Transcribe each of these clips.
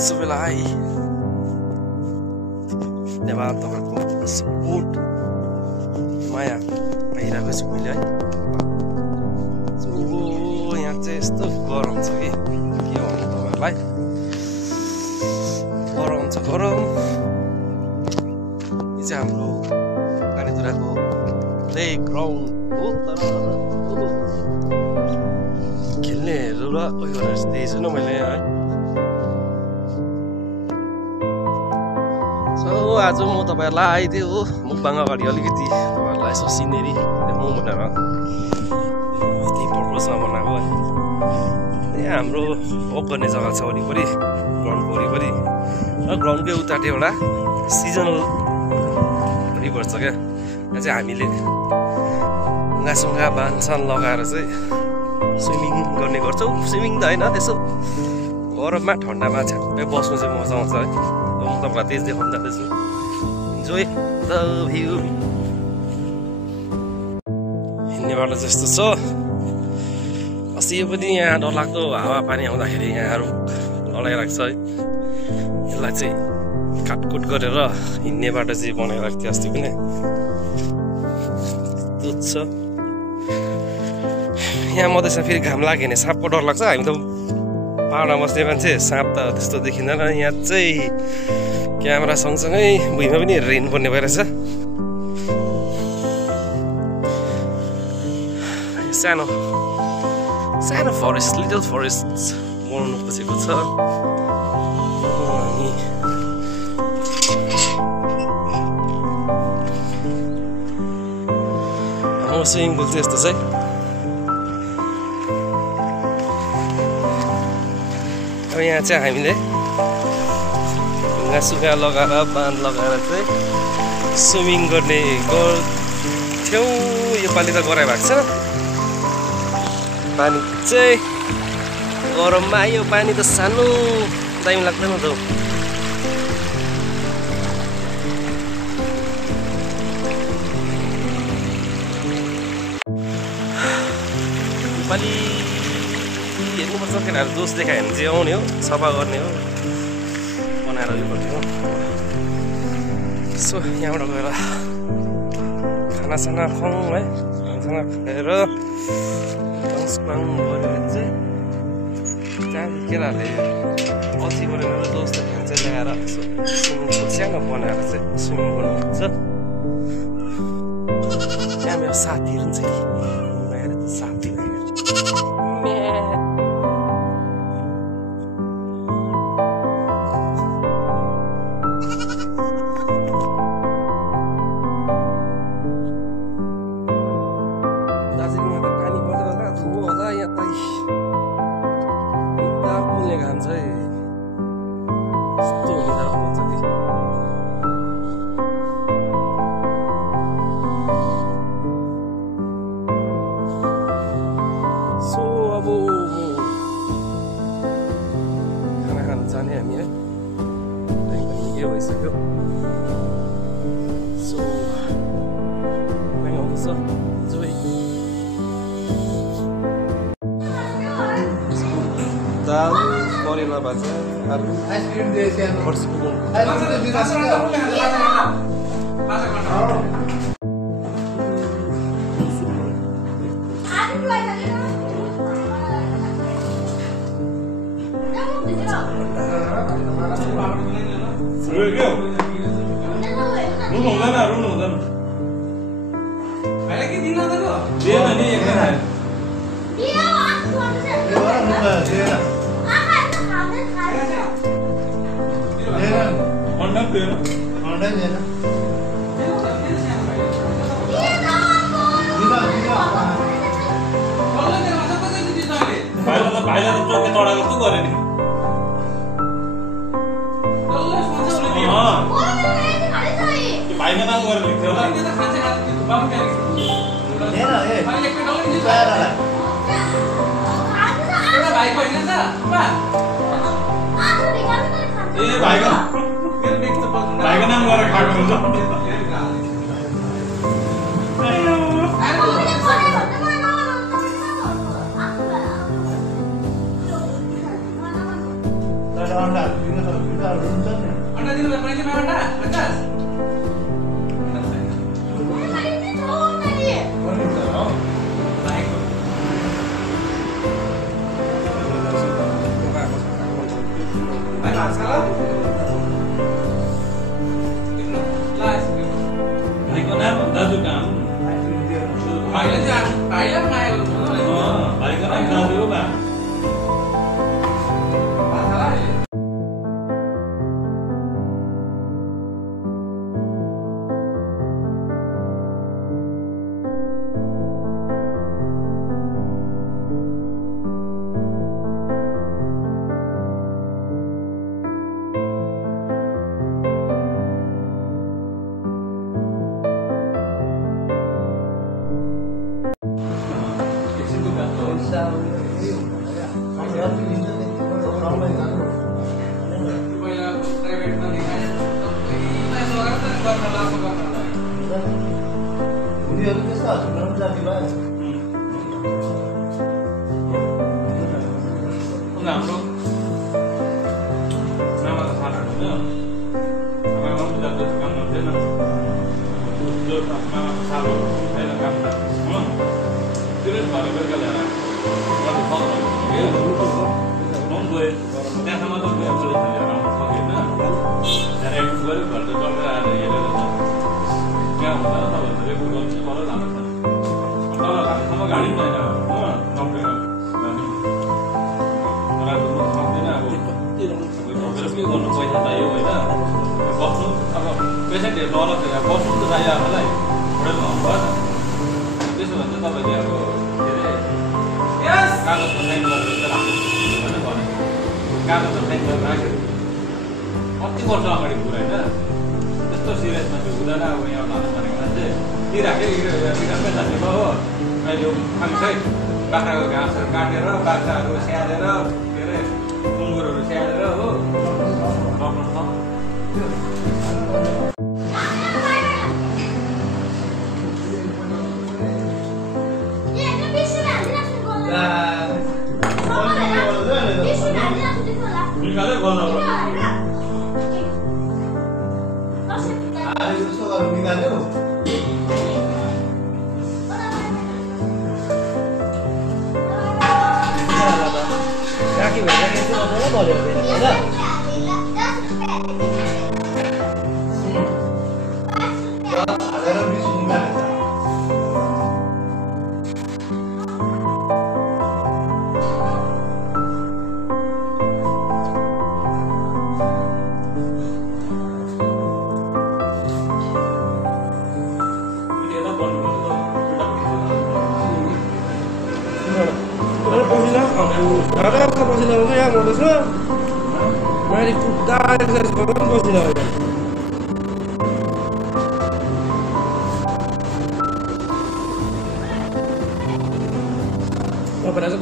सबैलाई धन्यवाद तपाईँको सपोर्ट माया पाइरहेको छु मैले है। यहाँ चाहिँ यस्तो गरम छ कि के भन्नु तपाईँहरूलाई, गरम छ गरम। यो चाहिँ हाम्रो पानीधुराको प्ले ग्राउन्ड हो, तर खेल्नेहरू र उयो गरेर दिएछु न मैले है। आज म तपाईँहरूलाई आइदियो मुखबाङ अगाडि अलिकति तपाईँहरूलाई यसो सिनेरी देखाउँ भनेर त्यही पर्पजमा बनाएको है। यहाँ हाम्रो वक गर्ने जग्गा छ वरिपरि, ग्राउन्डको वरिपरि र ग्राउन्डकै उतापट्टि एउटा सिजनल रिभर छ क्या। यहाँ चाहिँ हामीले ढुङ्गासुङ्गा बाँधछान लगाएर चाहिँ स्विमिङ गर्ने गर्छौँ। स्विमिङ त होइन, त्यसो गरममा ठन्डामा छ्याप्पै बस्नु चाहिँ मजा आउँछ है। म तपाईँलाई त्यस देखाउनु जाँदैछु। Enjoy the view. हिँड्ने बाटो जस्तो छ। अस्ति यो पनि यहाँ डरलाग्दो हावापानी आउँदाखेरि यहाँहरू लडाइरहेको छ है। यसलाई चाहिँ काटकुट गरेर हिँड्ने बाटो चाहिँ बनाइरहेको थियो अस्ति पनि। दुध छ यहाँ मधेसमा। फेरि घाम लाग्यो भने साँपको डर लाग्छ। हामी त पाहाडमा बस्ने मान्छे, साँप त त्यस्तो देखिँदैन। यहाँ चाहिँ क्यामेरा सँगसँगै भुइँमा पनि हेरेर हिँड्नुपर्ने भइरहेछ। सानो सानो फरेस्ट, लिटल फरेस्ट बनाउनु खोजेको छ। हाम्रो स्विमिङ पुल चाहिँ यस्तो छ है। अब यहाँ चाहिँ हामीले ढुङ्गासुङ्गा लगाएर बाँध लगाएर चाहिँ स्विमिङ गर्ने गर्थ्यौँ। योपालि त गराइ भएको छ। पानी चाहिँ गरममा आयो, पानी त सानो दामी लाग्दैन त। योपालि हेर्नुपर्छ, केटाहरू दोष देखायो भने चाहिँ आउने हो, सफा गर्ने हो, बनाएर उयो गर्ने हो। सो यहाँबाट गएर खानासाना खाउँ है। खानासाना खाएर गरेर चाहिँ त्यहाँ केटाहरूले अल्छी गरेर दोस्त खान्छ ल्याएर स्विमिङ पुल सानो बनाएर चाहिँ स्विमिङ गर्नुहुन्छ। त्यहाँ मेरो साथीहरू पनि छ कि गएर साथी जाने हामी है। के भइसक्यो। सो आउँदैछ जोइ दाल, करेला भाजा, आलु, फर्सी पुग्नु। भाइलाई त चोके चढा जस्तो गरे नि। भाइको नाम गरेर लेख्थ्यो होला। भाइको नाम गरेर खाएको हुन्छ।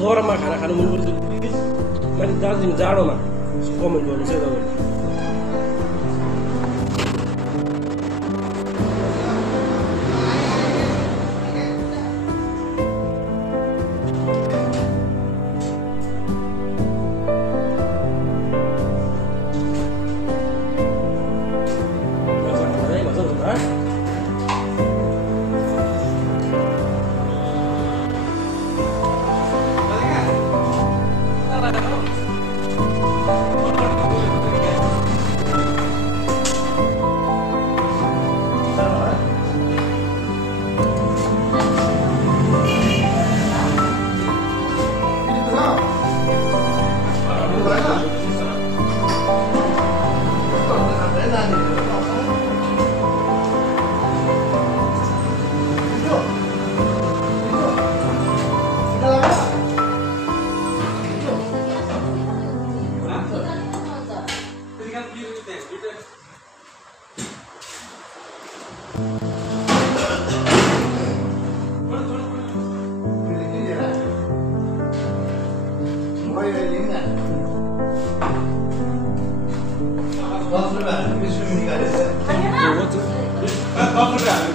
गरममा खाना खानु मन पर्छ मैले दार्जिलिङ जाडोमा कमेन्ट गर्नुहोस् है तपाईँले Vamos